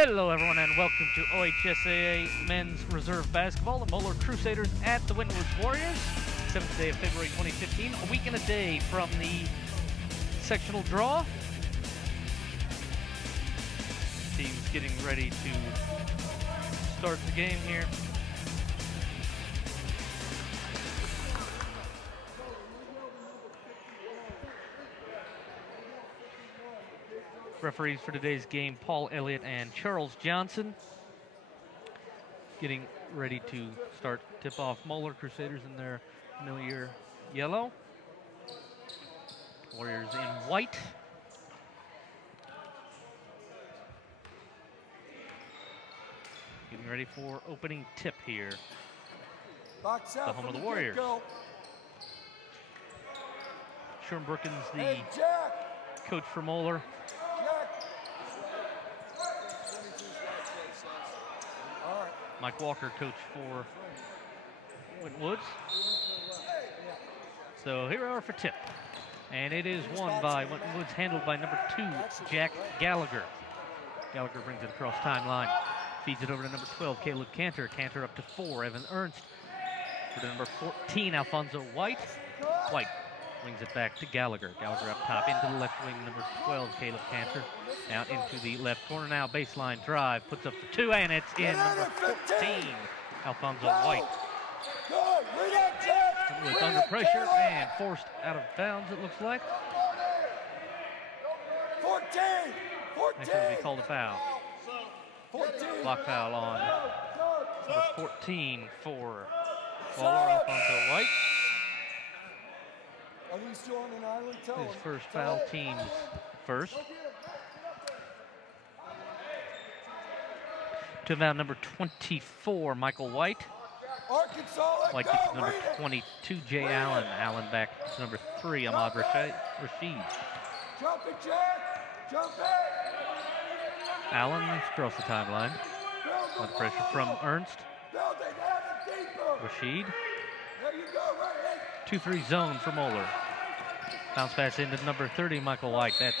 Hello everyone and welcome to OHSAA Men's Reserve Basketball. The Moeller Crusaders at the Winton Warriors. 7th day of February 2015, a week and a day from the sectional draw. Teams getting ready to start the game here. Referees for today's game, Paul Elliott and Charles Johnson. Getting ready to start tip-off. Moeller Crusaders in their familiar yellow. Warriors in white. Getting ready for opening tip here. The home of the Warriors. Sherm Brookins, the coach for Moeller. Mike Walker, coach for Winton Woods. So here we are for tip. And it is won by Winton Woods, handled by number 2, Jack Gallagher. Gallagher brings it across timeline. Feeds it over to number 12, Caleb Cantor. Cantor up to 4, Evan Ernst. For the number 14, Alfonso White. White wings it back to Gallagher. Gallagher up top into the left wing, number 12, Caleb Cantor. Out into the left corner now, baseline drive, puts up for 2, and it's in. Number 14, Alfonso White. Was under pressure and forced out of bounds, it looks like. 14! Actually, they called a foul. 14. Block foul on number 14 for Moeller, Alfonso White. Are these still on an island? His first foul, team's first. To about number 24, Michael White. Arkansas, White gets to number 22, Jay Allen. Allen back to number 3, Ahmad Rashid. Jump it, Jack! Jump it! Allen across the timeline. With pressure from Ernst. Rashid. There you go, right 2-3 zone for Moeller. Bounce pass into number 30, Michael White. That's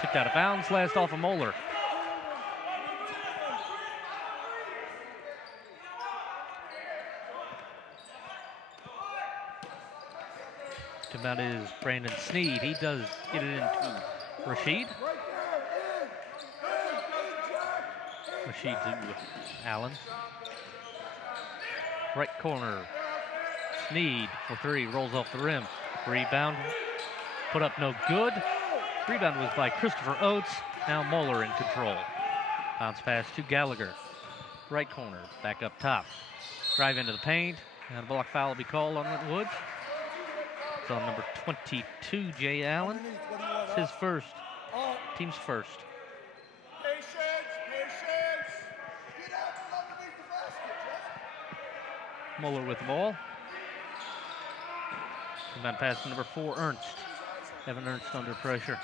tipped out of bounds. Last off of Moeller. About is Brandon Sneed. He does get it into Rashid. Rashid to Allen. Right corner. Sneed for 3. Rolls off the rim. Rebound. Put up no good. Rebound was by Christopher Oates. Now Moeller in control. Bounce pass to Gallagher. Right corner. Back up top. Drive into the paint. And a block foul will be called on Winton Woods. On number 22, Jay Allen. It's his first, team's first. Patience! Get out from underneath the basket, Moeller with the ball. Inbound pass to number 4, Ernst. Evan Ernst under pressure.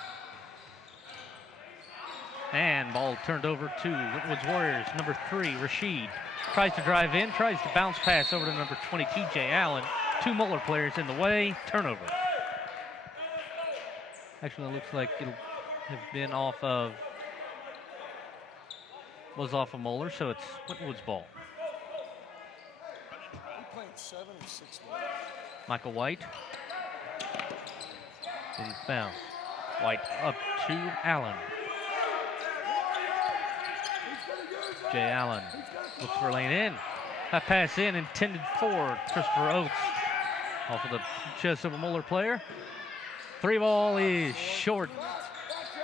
And ball turned over to Winton Woods Warriors. Number 3, Rashid. Tries to drive in, tries to bounce pass over to number 22, Jay Allen. 2 Moeller players in the way. Turnover. Actually, it looks like it'll have been off of Moeller, so it's Winton Woods ball. We're playing 7 or 6 Michael White. Didn't bounce. White up to Allen. Jay Allen looks for a lane in. That pass in intended for Christopher Oates. Off of the chest of a Moeller player. 3 ball is short.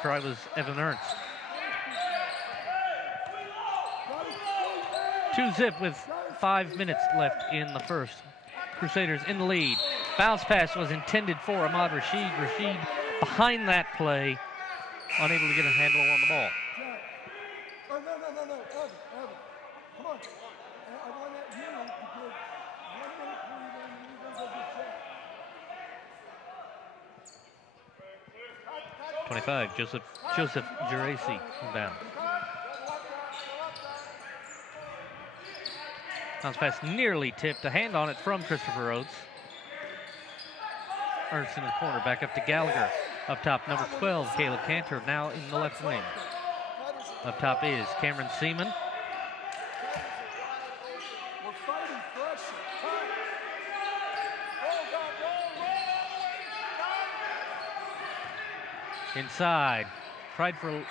Try was Evan Ernst. 2-zip with 5 minutes left in the first. Crusaders in the lead. Bounce pass was intended for Ahmad Rashid. Rashid behind that play, unable to get a handle on the ball. No, Evan, come on. I want that you because 1 minute and you go get checked. 25, Joseph Geraci down. Bounce pass nearly tipped. A hand on it from Christopher Oates. Ernst in the corner, back up to Gallagher. Up top, number 12, Caleb Cantor, now in the left wing. Up top is Cameron Seaman. We're fighting pressure. Time. Roll, God, roll. Inside. Tried for a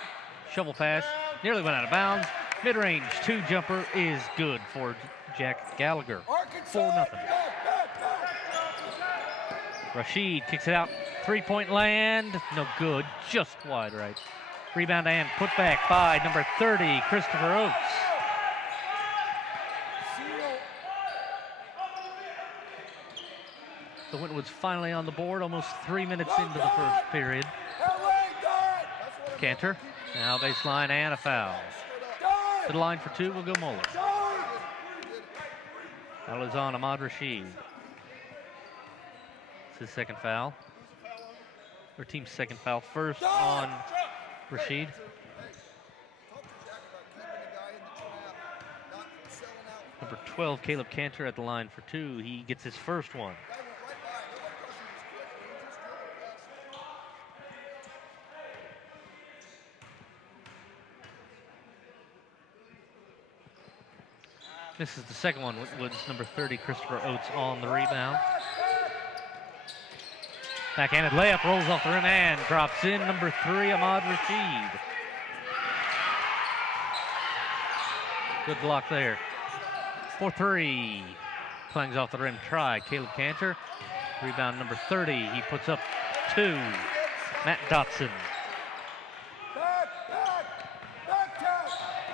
shovel pass. Nearly went out of bounds. Mid-range 2-jumper is good for Jack Gallagher. 4-0. Rashid kicks it out. 3-point land. No good. Just wide right. Rebound and put back by number 30, Christopher Oates. The Wintonwood's finally on the board, almost 3 minutes into the first period. Cantor, now baseline and a foul. To the line for 2 will go Moeller. Foul is on Ahmad Rashid. It's his second foul. Their team's second foul. First on Rashid. Number 12, Caleb Cantor at the line for 2. He gets his first one. This is the second one with number 30, Christopher Oates on the rebound. Backhanded layup, rolls off the rim and drops in. Number 3, Ahmad Rashid. Good block there. 4-3. Clangs off the rim, try. Caleb Cantor. Rebound number 30. He puts up 2. Matt Dotson.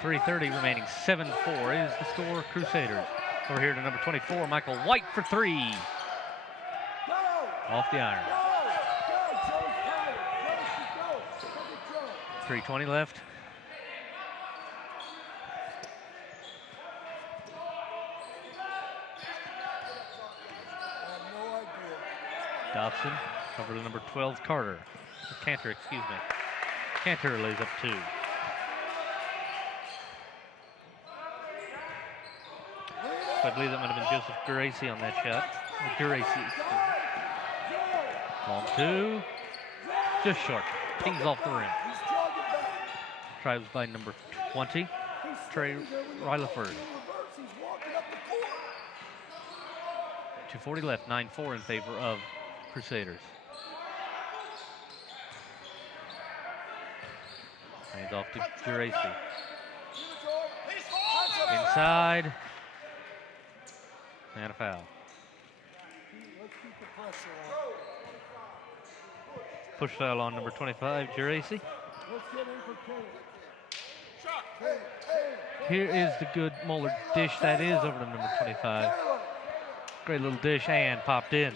3:30 remaining. 7-4 is the score. Crusaders. Over here to number 24, Michael White for 3. Off the iron. 3:20 left. Dobson over to number 12, Carter. Cantor, excuse me. Cantor lays up 2. I believe that might have been Joseph Geraci on that shot. Geraci. Long 2. Just short. Pings off the rim. Try was by number 20, Trey Ryleford. 2:40 left. 9-4 in favor of Crusaders. Hands off to Geraci. Inside. And a foul. Push foul on number 25, Geraci. Here is the good Moeller dish that is over to number 25. Great little dish and popped in.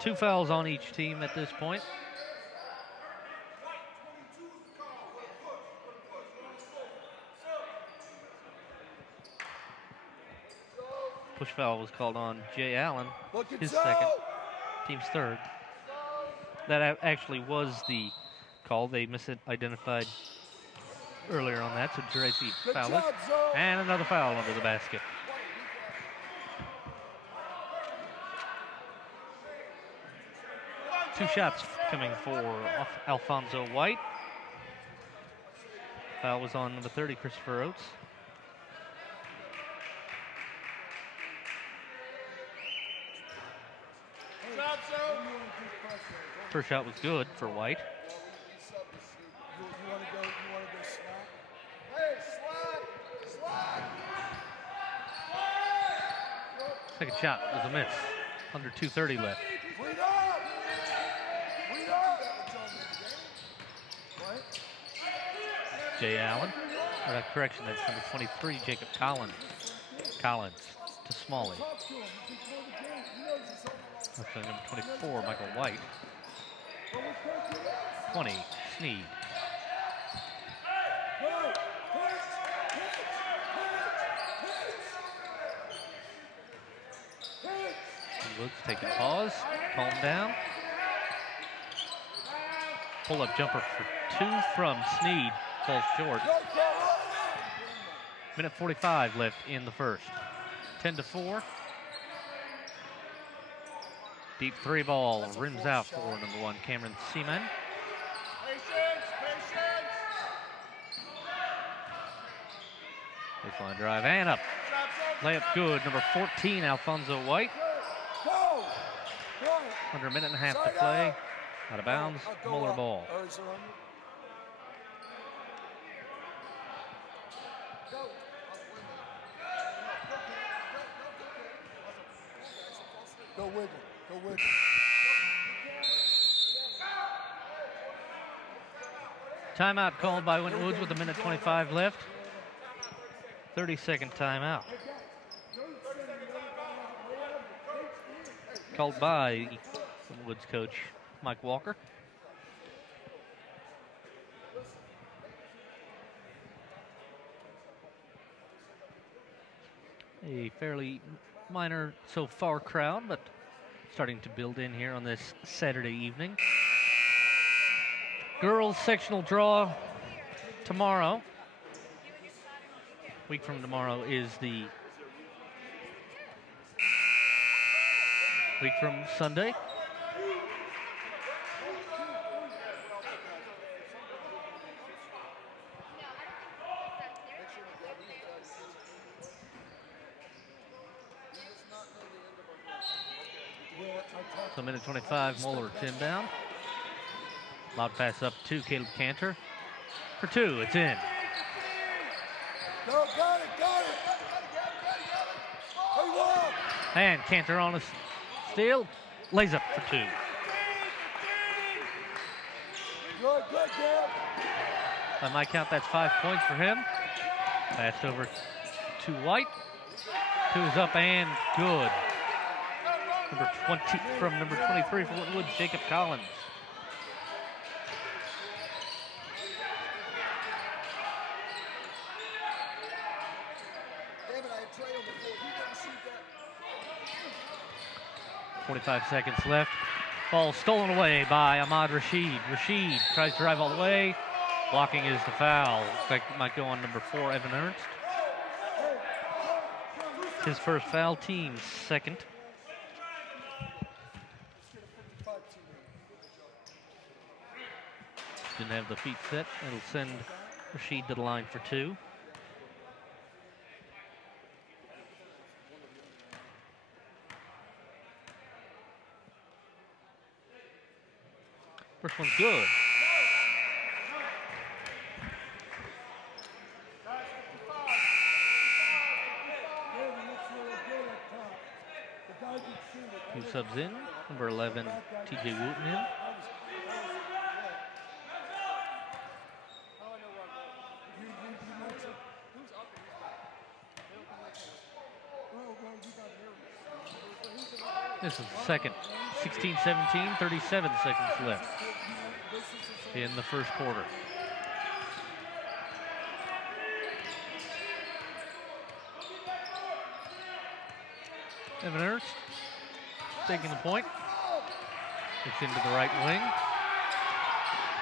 Two fouls on each team at this point. Push foul was called on Jay Allen, his second, team's third. That actually was the call. They misidentified earlier on that, so Geraci fouled it. And another foul under the basket. Two shots coming for Alfonso White. Foul was on number 30, Christopher Oates. First shot was good for White. Second shot was a miss. Under 2:30 left. Jay Allen. Correction, that's number 23, Jacob Collins. Collins to Smalley. That's number 24, Michael White. 20, Sneed. Woods taking pause, calm down. Pull-up jumper for 2 from Sneed, falls short. Minute 45 left in the first. 10-4. Deep three ball rims out for number 1, Cameron Seaman. Baseline drive and up. Layup good. Number 14, Alfonso White. Under a minute and a half to play. Out of bounds. Moeller ball. Go Winton. Go Winton. Timeout called by Winton Woods with a minute 25 left. 30-second timeout. Called by Winton Woods coach Mike Walker. A fairly minor so far crowd, but starting to build in here on this Saturday evening. Girls sectional draw tomorrow. Week from tomorrow is the week from Sunday. So minute 25, Moeller inbound. Loud pass up to Caleb Cantor. For 2, it's in. Go, got it. And Cantor on a steal. Lays up for 2. Good, Gab. By my count, that's 5 points for him. Passed over to White. 2 is up and good. Number 20 from number 23 for Winton Woods, Jacob Collins. David, I had trailed before. You didn't shoot that. 25 seconds left. Ball stolen away by Ahmad Rashid. Rashid tries to drive all the way. Blocking is the foul. Looks like it might go on number 4, Evan Ernst. His first foul, team's second. Didn't have the feet set. It'll send Rashid to the line for 2. First one's good. Two subs in. Number 11, TJ Wooten in. This is the second. 16-17, 37 seconds left in the first quarter. Evan Ernst taking the point. It's into the right wing.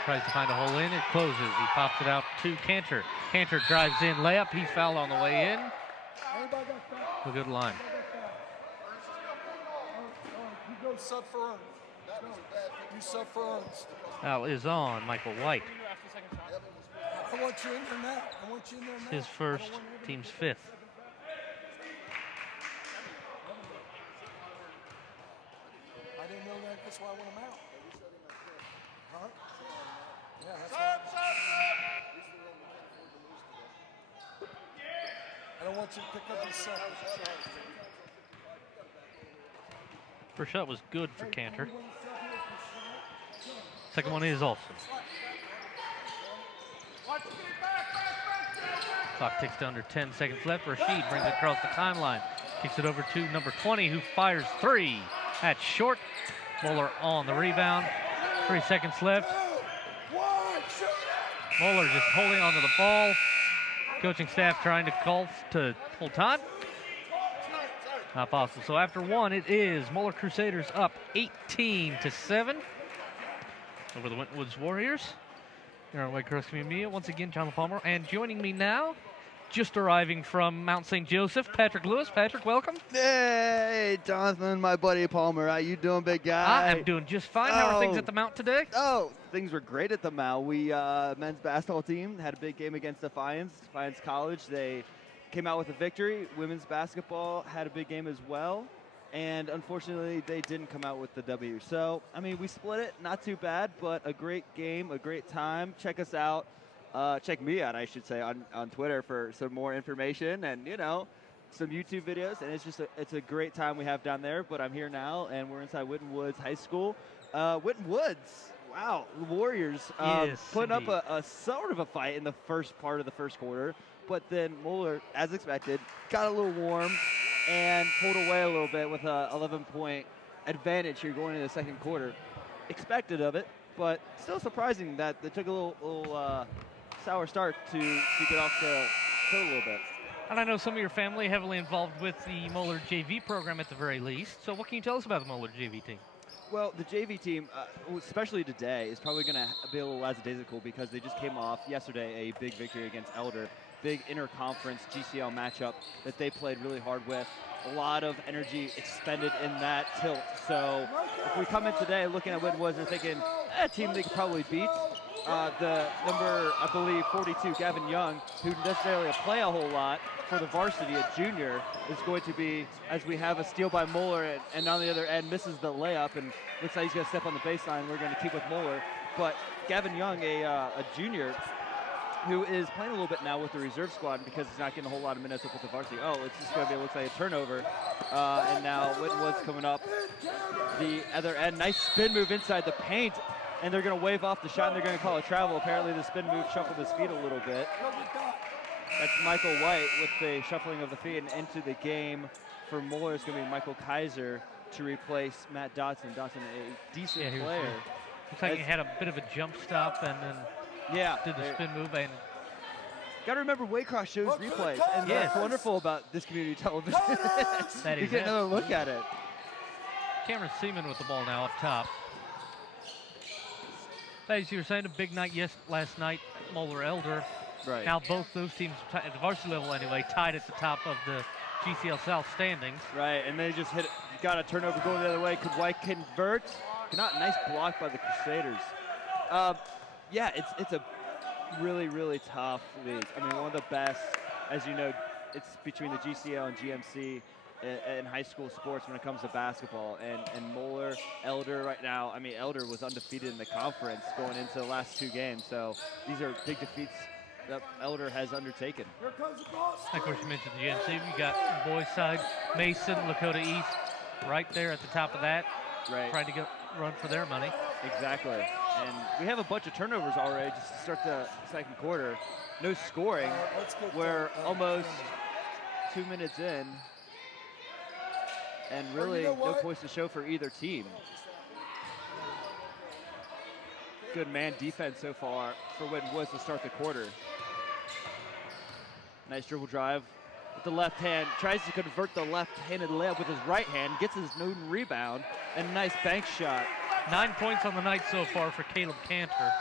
Tries to find a hole in. It closes. He pops it out to Cantor. Cantor drives in. Layup. He's fouled on the way in. A good line. You go sub for Ernst. You sub for Ernst. Foul is on Michael White. I want you in there now. I want you in there now. His first, team's 5th. I didn't know that. That's why I want him out. Huh? Yeah, that's why. I don't want you to pick up his second. First shot was good for Cantor. Second one is also. Clock ticks to under 10 seconds left. Rashid brings it across the timeline. Kicks it over to number 20, who fires 3. That's short. Moeller on the rebound. 3 seconds left. Moeller just holding onto the ball. Coaching staff trying to call to full time. Not possible. So after 1, it is Moeller Crusaders up 18-7 over the Winton Woods Warriors. Here on White Cross Community Media, once again, John Palmer. And joining me now, just arriving from Mount St. Joseph, Patrick Lewis. Patrick, welcome. Hey, Jonathan, my buddy Palmer. How you doing, big guy? I'm doing just fine. How are things at the Mount today? Oh, things were great at the Mount. We, men's basketball team, had a big game against Defiance College. They came out with a victory. Women's basketball had a big game as well. And unfortunately, they didn't come out with the W. So, I mean, we split it. Not too bad, but a great game, a great time. Check us out. Check me out, I should say, on Twitter for some more information and, you know, some YouTube videos. And it's a great time we have down there. But I'm here now, and we're inside Winton Woods High School. Winton Woods, wow, the Warriors putting up a sort of a fight in the first part of the first quarter. But then Moeller, as expected, got a little warm and pulled away a little bit with a 11-point advantage here going into the second quarter. Expected of it, but still surprising that they took a little sour start to get off the foot a little bit. And I know some of your family heavily involved with the Moeller JV program at the very least. So what can you tell us about the Moeller JV team? Well, the JV team, especially today, is probably going to be a little lackadaisical because they just came off yesterday a big victory against Elder. Big interconference GCL matchup that they played really hard with. A lot of energy expended in that tilt. So if we come in today looking at Winton Woods, they're thinking, a team they could probably beat. The number, I believe, 42, Gavin Young, who doesn't necessarily play a whole lot for the varsity at junior, is going to be, as we have a steal by Moeller, and on the other end misses the layup, and looks like he's going to step on the baseline. We're going to keep with Moeller. But Gavin Young, a junior, who is playing a little bit now with the reserve squad because he's not getting a whole lot of minutes up with the varsity. Oh, it's just going to be, looks like a turnover. And now Winton Woods coming up the other end. Nice spin move inside the paint. And they're going to wave off the shot, and they're going to call it travel. Apparently the spin move shuffled his feet a little bit. That's Michael White with the shuffling of the feet. And into the game for Moeller is going to be Michael Kaiser to replace Matt Dotson. Dotson, a decent player. Looks like he had a bit of a jump stop and then did the spin move. And got to remember, Waycross shows replays, and that's wonderful about this community television. That you is get another look at it. Cameron Seaman with the ball now up top. As you were saying, a big night last night, Moeller Elder. Right. Now both those teams, at the varsity level anyway, tied at the top of the GCL South standings. Right, and they just hit it. Got a turnover going the other way. Could White convert? Not nice block by the Crusaders. Yeah, it's a really, really tough league. I mean, one of the best, as you know, it's between the GCL and GMC in high school sports when it comes to basketball. And Moeller, Elder right now, I mean, Elder was undefeated in the conference going into the last two games. So these are big defeats that Elder has undertaken. Of course, you mentioned the GMC. You got boys side, Mason, Lakota East, right there at the top of that. Right. Trying to run for their money. Exactly. And we have a bunch of turnovers already just to start the second quarter. No scoring. We're almost 2 minutes in. And really no points to show for either team. Good man defense so far for Winton Woods to start the quarter. Nice dribble drive with the left hand. Tries to convert the left-handed layup with his right hand. Gets his own rebound. And a nice bank shot. 9 points on the night so far for Caleb Cantor.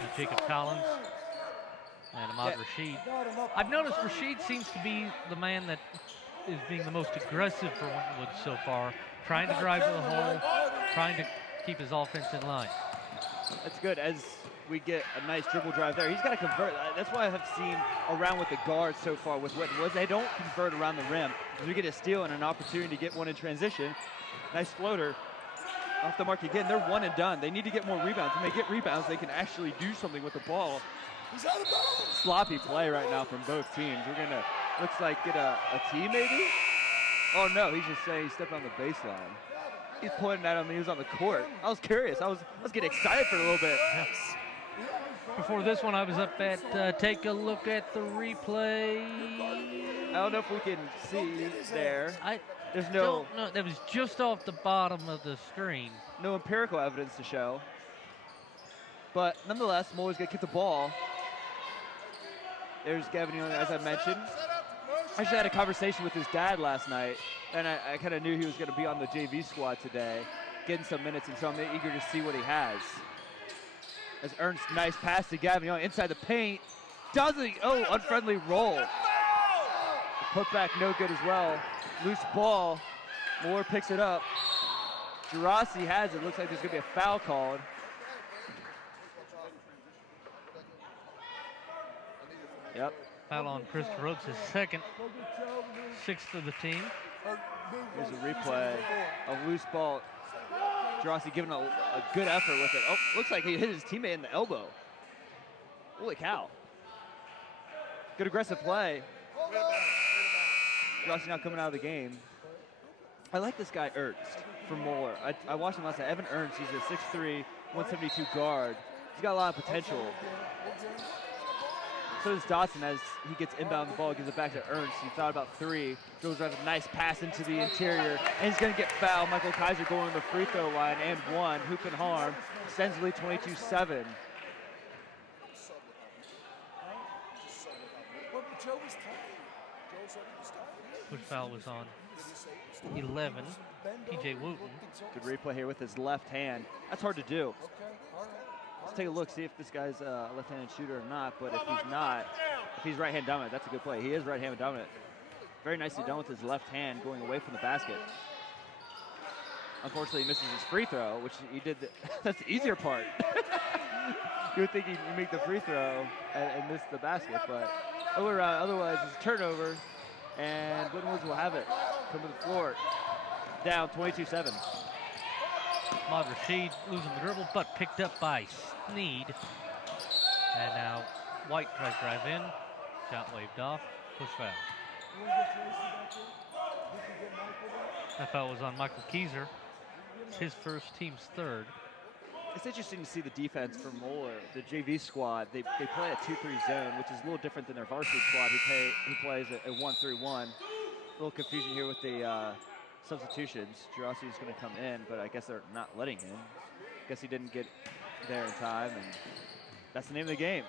And Jacob Collins and Ahmad Rashid. I've noticed Rashid seems to be the man that is being the most aggressive for Winton Woods so far, trying to drive to the hole, trying to keep his offense in line. That's good. As we get a nice dribble drive there, he's got to convert. That's why I have seen around with the guards so far with Winton Woods. They don't convert around the rim. We get a steal and an opportunity to get one in transition. Nice floater. Off the mark again. They're one and done. They need to get more rebounds. When they get rebounds, they can actually do something with the ball. Sloppy play right now from both teams. We're going to, looks like, get a tee maybe? Oh, no. He's just saying he stepped on the baseline. He's pointing at him. He was on the court. I was curious. I was getting excited for a little bit. Before this one, I was up at, take a look at the replay. I don't know if we can see there. There's no, that was just off the bottom of the screen. No empirical evidence to show. But nonetheless, Moeller's going to kick the ball. There's Gavin Young, as I mentioned. I actually had a conversation with his dad last night, and I kind of knew he was going to be on the JV squad today. getting some minutes, and so I'm eager to see what he has. As Ernst, nice pass to Gavin Young inside the paint. Doesn't, oh, unfriendly roll. The putback no good as well. Loose ball. Moeller picks it up. Gerasi has it. Looks like there's going to be a foul called. Yep. Foul on Chris Rhodes, his second, sixth of the team. Here's a replay of loose ball. Gerasi giving a good effort with it. Oh, looks like he hit his teammate in the elbow. Holy cow. Good aggressive play. Gerasi now coming out of the game. I like this guy, Ernst, from Moeller. I watched him last night. Evan Ernst, he's a 6'3", 172 guard. He's got a lot of potential. So does Dotson as he gets inbound the ball, gives it back to Ernst. He thought about three, throws a nice pass into the interior, and he's going to get fouled. Michael Kaiser going to the free throw line and one. Who can harm? Sends the lead 22-7. Which foul was on 11, P.J. Wooten. Good replay here with his left hand. That's hard to do. Let's take a look, see if this guy's a left-handed shooter or not. But if he's not, if he's right-hand dominant, that's a good play. He is right-hand dominant. Very nicely done with his left hand going away from the basket. Unfortunately, he misses his free throw, which he did. That's the easier part. You would think he'd make the free throw and miss the basket, but otherwise it's a turnover, and Winton Woods will have it. Come to the floor, down 22-7. Ahmad Rashid losing the dribble, but picked up by Sneed. And now White tries to drive in. Shot waved off. Push foul. That foul was on Michael Keiser. It's his first, team's third. It's interesting to see the defense from Moeller, the JV squad. They play a 2-3 zone, which is a little different than their varsity squad who plays a 1-3-1. A little confusion here with the substitutions. Gerasi is going to come in, but I guess they're not letting him. Guess he didn't get there in time, and that's the name of the game.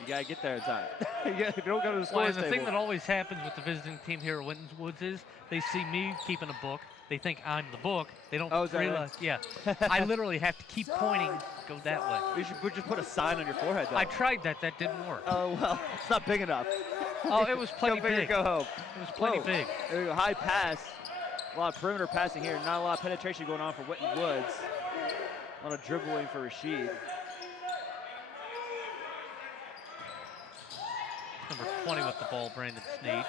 You got to get there in time. If you don't go to the scores table. The thing that always happens with the visiting team here at Winton Woods is they see me keeping a book. They think I'm the book. They don't realize. Right? Yeah. I literally have to keep pointing, go that way. You should just put a sign on your forehead, though. I tried that. That didn't work. Oh, well, it's not big enough. Oh, it was plenty go big. Go home. It was plenty big. There we go. High pass. A lot of perimeter passing here. Not a lot of penetration going on for Winton Woods. A lot of dribbling for Rashid. Number 20 with the ball, Brandon Sneed.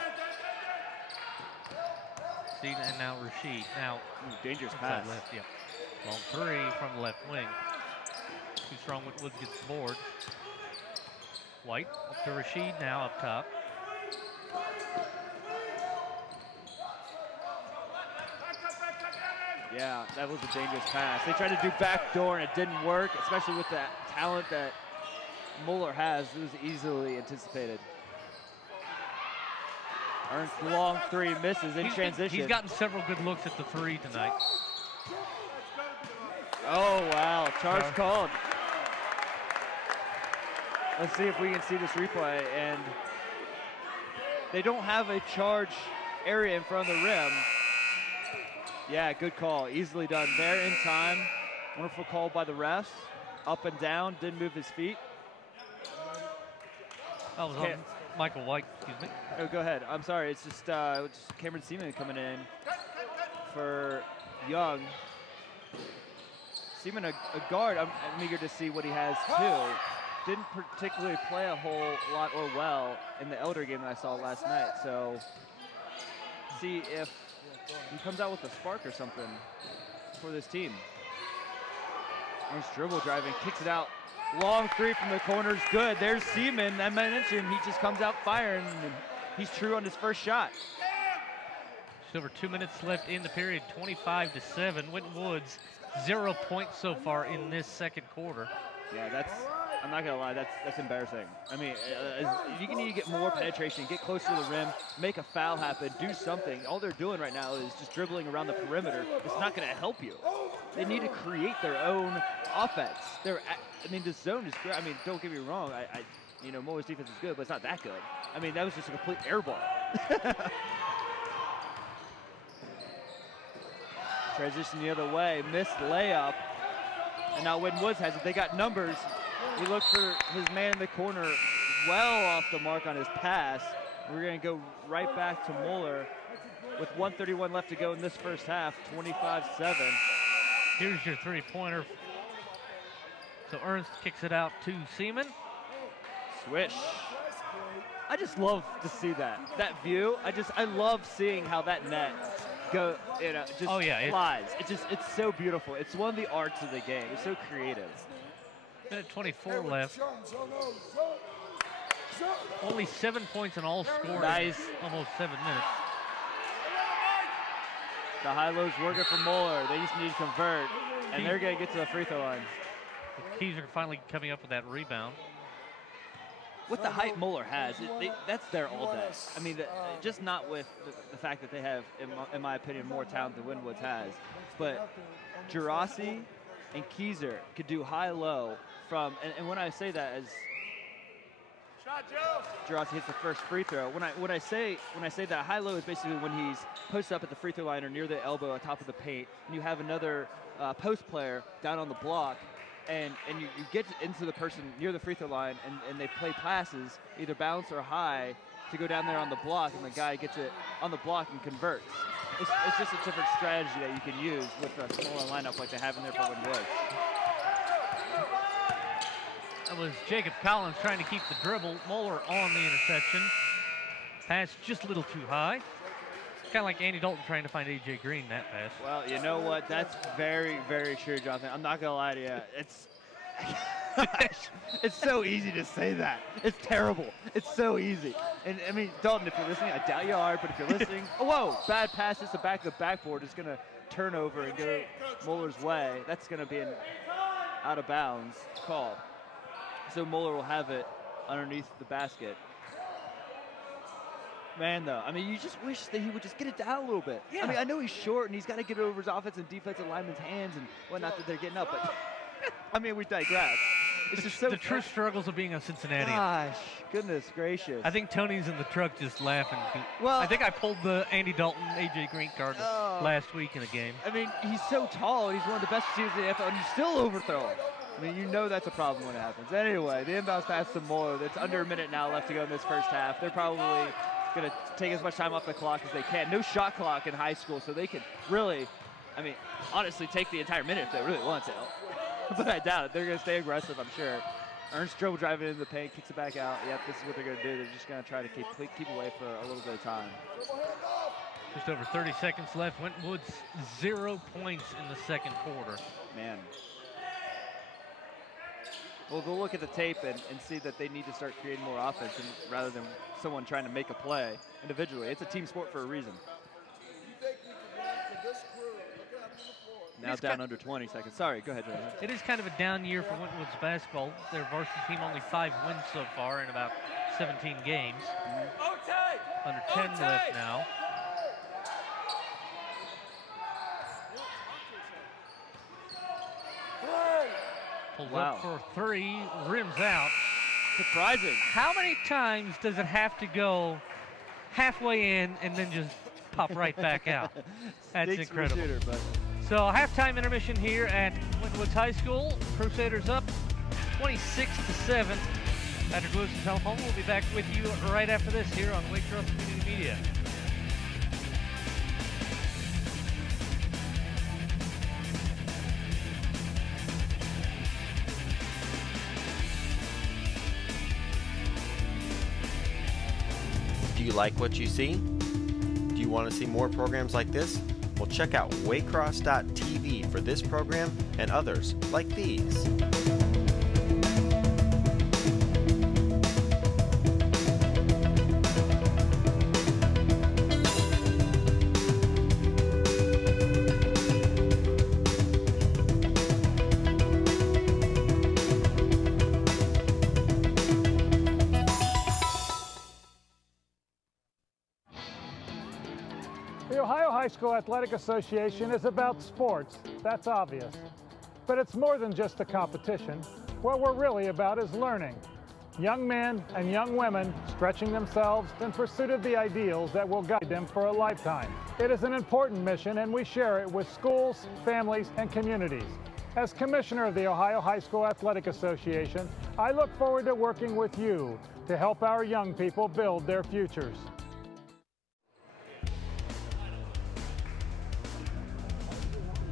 Sneed and now Rashid. Now, dangerous pass. Left, yep. Long three from the left wing. Too strong with Woods gets the board. White up to Rashid now up top. Yeah, that was a dangerous pass. They tried to do backdoor and it didn't work, especially with the talent that Moeller has. It was easily anticipated. Ernst long three, misses in transition. He's gotten several good looks at the three tonight. Oh, wow, charge called. Let's see if we can see this replay. And they don't have a charge area in front of the rim. Yeah, good call, easily done. There in time. Wonderful call by the refs. Up and down, didn't move his feet. That was on Michael White, excuse me. Oh, go ahead. I'm sorry. It's just Cameron Seaman coming in for Young. Seaman, a guard. I'm eager to see what he has too. Didn't particularly play a whole lot or well in the Elder game that I saw last night. So see if he comes out with a spark or something for this team. Nice dribble driving, kicks it out. Long three from the corner is good. There's Seaman. I mentioned he just comes out firing, and he's true on his first shot. Just over 2 minutes left in the period, 25-7. Winton Woods, 0 points so far in this second quarter. Yeah, I'm not going to lie, that's embarrassing. I mean, you need to get more penetration, get closer to the rim, make a foul happen, do something. All they're doing right now is just dribbling around the perimeter. It's not going to help you. They need to create their own offense. The zone is great. I mean, don't get me wrong. Moeller's defense is good, but it's not that good. I mean, that was just a complete air ball. Transition the other way, missed layup. And now Winton Woods has it. They got numbers. He looked for his man in the corner, well off the mark on his pass. We're going to go right back to Moeller with 1:31 left to go in this first half, 25-7. Here's your three-pointer. So Ernst kicks it out to Seaman. Swish. I just love to see that view. I love seeing how that net go, just flies. It's so beautiful. It's one of the arts of the game. It's so creative. Minute 24 left. Only 7 points in all scoring. Nice. Almost 7 minutes. The high-low's working for Moeller. They just need to convert, and they're going to get to the free throw line. The Keys are finally coming up with that rebound. With the height Moeller has, that's there all day. I mean, just not with the fact that they have, in my opinion, more talent than Winton Woods has, but Gerasi and Keyser could do high-low from, and when I say that as Gerasi hits the first free throw, when I say that high-low is basically when he's posted up at the free throw line or near the elbow on top of the paint, and you have another post player down on the block, and you get into the person near the free throw line, and they play passes, either bounce or high, to go down there on the block, and the guy gets it on the block and converts. It's just a different strategy that you can use with a smaller lineup like they have in there for Winton Woods. That was Jacob Collins trying to keep the dribble. Moeller on the interception. Pass just a little too high. Kind of like Andy Dalton trying to find A.J. Green that pass. Well, you know what? That's very, very true, Jonathan. I'm not going to lie to you. It's so easy to say that. It's terrible. It's so easy. And, I mean, Dalton, if you're listening, I doubt you are, but if you're listening, oh, whoa, bad pass, just the back of the backboard is going to turn over and go Moeller's way. That's going to be an out-of-bounds call. So Moeller will have it underneath the basket. Man, though, I mean, you just wish that he would just get it down a little bit. Yeah. I mean, I know he's short and he's got to get it over his offensive and defensive linemen's hands and whatnot that they're getting up, but I mean, we digress. It's just so the true struggles of being a Cincinnati. Gosh, goodness gracious. I think Tony's in the truck just laughing. Well, I think I pulled the Andy Dalton, A.J. Green card last week in a game. I mean, he's so tall and he's one of the best receivers in the NFL, and you still overthrow him. I mean, you know that's a problem when it happens. Anyway, the inbounds pass to Moeller. It's under a minute now left to go in this first half. They're probably going to take as much time off the clock as they can. No shot clock in high school, so they can really, I mean, honestly take the entire minute if they really want to. But I doubt it. They're going to stay aggressive, I'm sure. Ernst dribble driving into the paint, kicks it back out. Yep, this is what they're going to do. They're just going to try to keep away for a little bit of time. Just over 30 seconds left. Winton Woods 0 points in the second quarter. Man. Well, they'll look at the tape and see that they need to start creating more offense rather than someone trying to make a play individually. It's a team sport for a reason. Now down under 20 seconds. Sorry, go ahead, Jonathan. It is kind of a down year for Winton Woods basketball. Their varsity team only 5 wins so far in about 17 games. Under 10 left now. Pulls up for 3, rims out. Surprising. How many times does it have to go halfway in and then just pop right back out? That's incredible. Shooter, but so halftime intermission here at Winton Woods High School. Crusaders up 26-7. Patrick Lewis and Telephone will be back with you right after this here on Waycross Community Media. Do you like what you see? Do you want to see more programs like this? Well, check out waycross.tv for this program and others like these. The Ohio High School Athletic Association is about sports, that's obvious. But it's more than just a competition. What we're really about is learning. young men and young women stretching themselves in pursuit of the ideals that will guide them for a lifetime. It is an important mission, and we share it with schools, families, and communities. As Commissioner of the Ohio High School Athletic Association, I look forward to working with you to help our young people build their futures.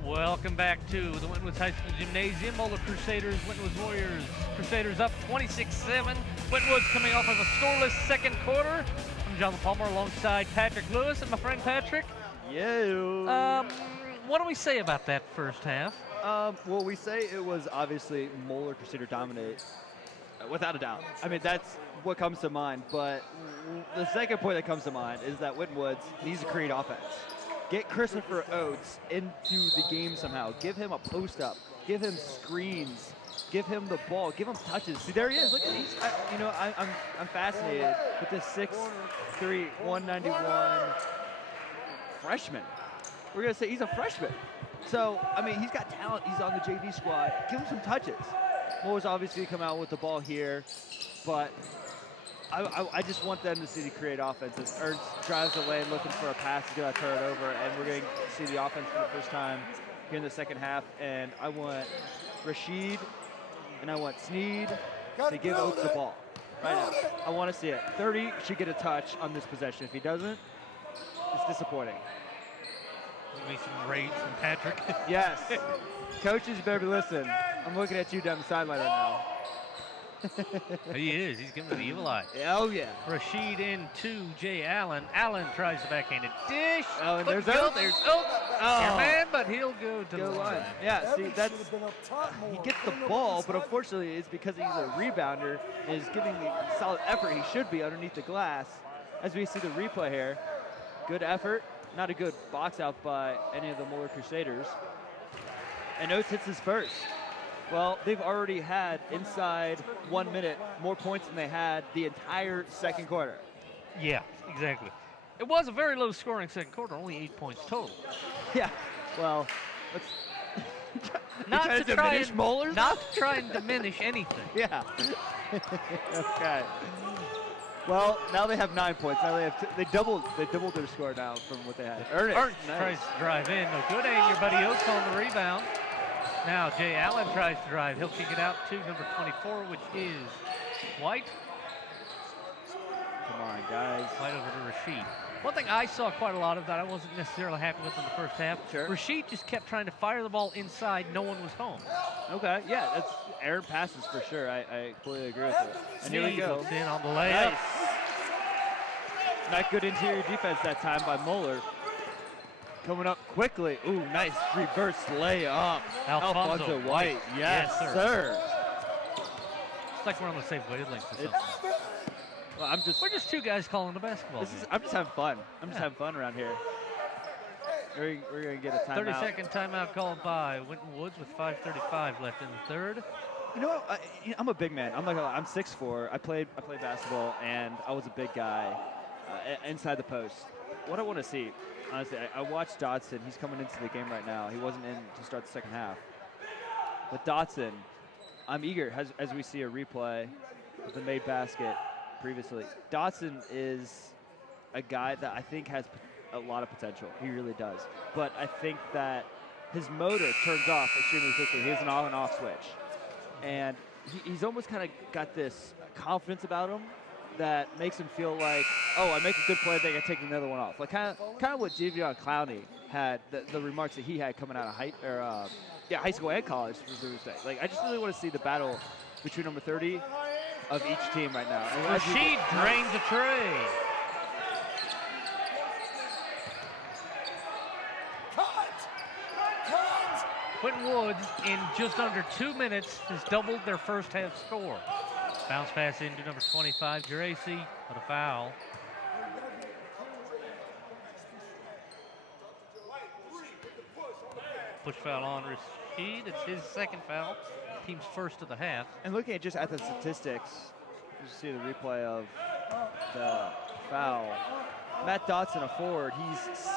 Welcome back to the Winton Woods High School Gymnasium. Moeller Crusaders, Winton Woods Warriors. Crusaders up 26-7. Winton Woods coming off of a scoreless second quarter. I'm John Palmer alongside Patrick Lewis and my friend Patrick. Yeah. What do we say about that first half? Well, we say it was obviously Moeller Crusader dominate, without a doubt. I mean, that's what comes to mind. But the second point that comes to mind is that Winton Woods needs to create offense. Get Christopher Oates into the game somehow. Give him a post-up. Give him screens. Give him the ball. Give him touches. See, there he is. Look, I'm fascinated with this 6'3", 191 freshman. We're going to say he's a freshman. So, I mean, he's got talent. He's on the JV squad. Give him some touches. Moeller's obviously come out with the ball here, but I just want them to see the create offense. As Ernst drives the lane looking for a pass to get turn it over, and we're going to see the offense for the first time here in the second half. And I want Rashid and I want Sneed to give Oates the ball right now. I want to see it. 30 should get a touch on this possession. If he doesn't, it's disappointing. Give me some rage from Patrick. Yes. Coaches better listen. I'm looking at you down the sideline right now. He is. He's giving the evil eye. Oh, yeah. Rashid into Jay Allen. Allen tries the backhanded dish. Oh, and But there's Gil- Oates. There's Oates. Oh. Your man, but he'll go to the Go line. line. Yeah, see, Evans that's should have been up top more. he gets the ball, but unfortunately it's because he's a rebounder and is giving the solid effort he should be underneath the glass. As we see the replay here, good effort, not a good box out by any of the Moeller Crusaders. And Oates hits his first. Well, they've already had inside 1 minute more points than they had the entire second quarter. Yeah, exactly. It was a very low scoring second quarter, only 8 points total. Yeah, well, let's Not trying to to try diminish and, Moeller? not to try and diminish anything. Yeah. Okay. Well, now they have 9 points. Now they have they doubled their score now from what they had. Ernst tries to drive in, no good. And your buddy Oates on the rebound. Now Jay Allen tries to drive. He'll kick it out to number 24, which is White. Come on, guys. White over to Rashid. One thing I saw quite a lot of that I wasn't necessarily happy with in the first half. Sure. Rashid just kept trying to fire the ball inside. No one was home. Okay, yeah, that's errant passes for sure. I completely agree with it. And here we Sneed go. hooks in on the layup. Nice. Not good interior defense that time by Moeller. Coming up quickly. Ooh, nice reverse layup. Alfonso White. Yes, Yes, sir. sir. It's like we're on the same wavelength or something. It's, well, We're just two guys calling a basketball game. I'm just having fun. I'm just having fun around here. We're going to get a timeout. 30-second timeout called by Winton Woods with 5:35 left in the third. You know what? I'm a big man. I'm 6'4". I played basketball, and I was a big guy inside the post. What I want to see, honestly, I watched Dotson. He's coming into the game right now. He wasn't in to start the second half. But Dotson, I'm eager as we see a replay of the made basket previously. Dotson is a guy that I think has a lot of potential. He really does. But I think that his motor turns off extremely quickly. He has an on and off switch. And he's almost kind of got this confidence about him that makes him feel like, oh, I make a good play, then I take another one off. Like kind of what Javion Clowney had, the remarks that he had coming out of high school and college, was the mistake. Like, I just really want to see the battle between number 30 of each team right now. And Rashid drains a tray. Winton Woods, in just under 2 minutes, has doubled their first half score. Bounce pass into number 25, Geraci, but a foul. Push foul on Rashid. It's his second foul. Team's first of the half. And looking at the statistics, you see the replay of the foul. Matt Dotson, a forward, he's 6'5",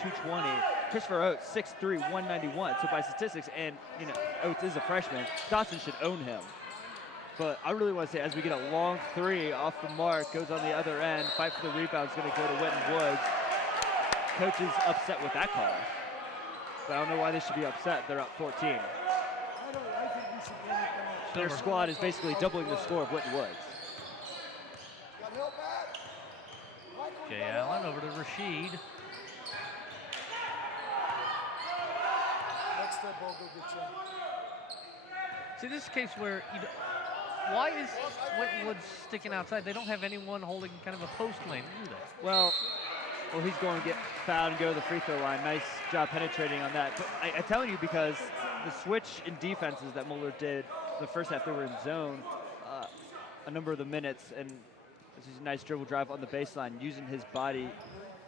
220. Christopher Oates, 6'3", 191. So by statistics, and Oates is a freshman, Dotson should own him. But I really want to say, as we get a long three off the mark, goes on the other end, fight for the rebound is going to go to Winton Woods. Coach is upset with that call. But I don't know why they should be upset. They're up 14. I think we should bring it down. Their squad is basically doubling the score of Winton Woods. Got help back. Jay Allen over to Rashid. Next step, Bo, go get you. See, this is a case where why is Winton Woods sticking outside? They don't have anyone holding kind of a post lane, do they? Well, he's going to get fouled and go to the free throw line. Nice job penetrating on that. But I'm telling you, because the switch in defenses that Moeller did the first half, they were in zone a number of the minutes, and this is a nice dribble drive on the baseline, using his body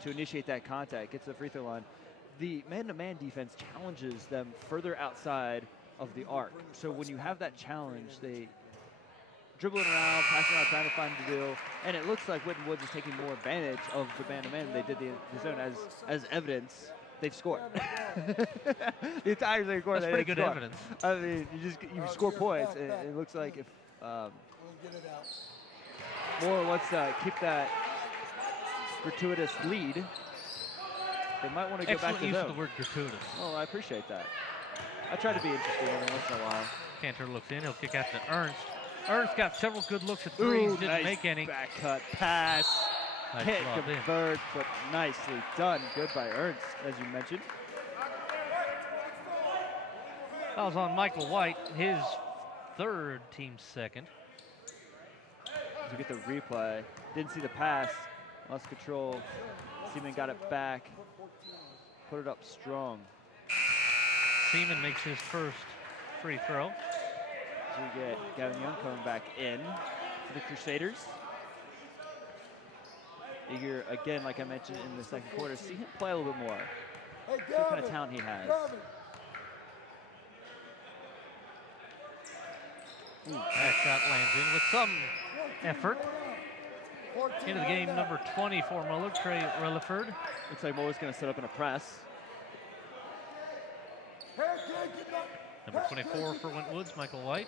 to initiate that contact, gets to the free throw line. The man-to-man defense challenges them further outside of the arc. So when you have that challenge, they dribbling around, passing around, trying to find the deal, and it looks like Winton Woods is taking more advantage of the man-to-man than they did the zone. As evidence, they've scored. The entire second quarter, That's pretty good evidence. I mean, you score points. It looks like if We'll get it out. Moore wants to keep that gratuitous lead, they might want to go back to use zone. of the word gratuitous. Oh, I appreciate that. I try to be interesting every once in a while. Cantor looks in. He'll kick out to Ernst. Ernst got several good looks at threes. Didn't nice make any. Back cut pass. Nice Can't lob in. convert, but nicely done. Good by Ernst, as you mentioned. That was on Michael White, his third, team's second. As we get the replay, didn't see the pass, lost control. Seaman got it back, put it up strong. Seaman makes his first free throw. As we get Gavin Young coming back in for the Crusaders. Eager, again, like I mentioned in the second quarter, see him play a little bit more. Hey, See what kind of talent he has. That shot lands in with some effort. Into the game, number 20 for Moeller, Trey Relaford. Looks like Moeller's going to set up in a press. Number 24 for Winton Woods, Michael White.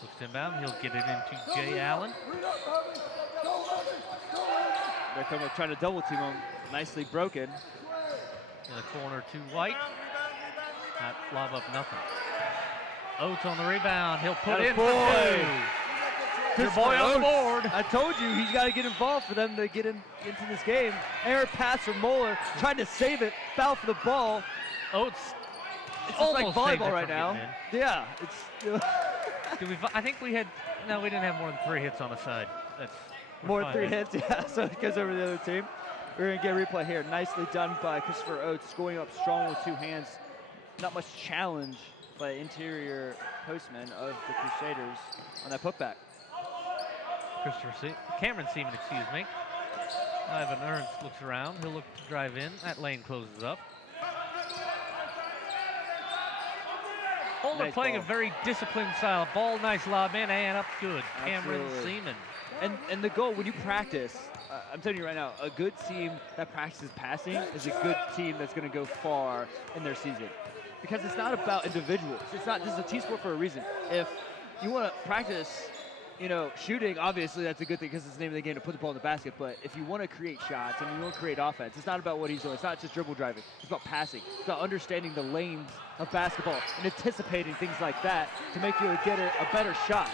Looks to inbound. He'll get it into Jay Allen. They're coming, trying to double team him. Nicely broken. In the corner to White. Not lob up nothing. Oates on the rebound. He'll put in for two. Your boy on the board. I told you he's got to get involved for them to get into this game. Error pass from Moeller, trying to save it. Foul for the ball. Oates. It's just like Almost saved volleyball it right from now. getting Yeah, it's I think we had. No, we didn't have more than 3 hits on the side. more than 3 hits. Yeah, so it goes over the other team. We're gonna get a replay here. Nicely done by Christopher Oates, scoring up strong with 2 hands. Not much challenge by interior postman of the Crusaders on that putback. Cameron Seaman, excuse me. Ivan Ernst looks around. He'll look to drive in. That lane closes up. Moeller Nice playing ball. a very disciplined style of ball. Nice lob in and up good. Cameron Absolutely. Seaman. And the goal, when you practice, I'm telling you right now, a good team that practices passing is a good team that's going to go far in their season. Because it's not about individuals. It's not, this is a team sport for a reason. If you want to practice, shooting, obviously that's a good thing because it's the name of the game to put the ball in the basket. But if you want to create shots and you want to create offense, it's not about what he's doing. It's not just dribble driving. It's about passing. It's about understanding the lanes of basketball and anticipating things like that to make you get a better shot.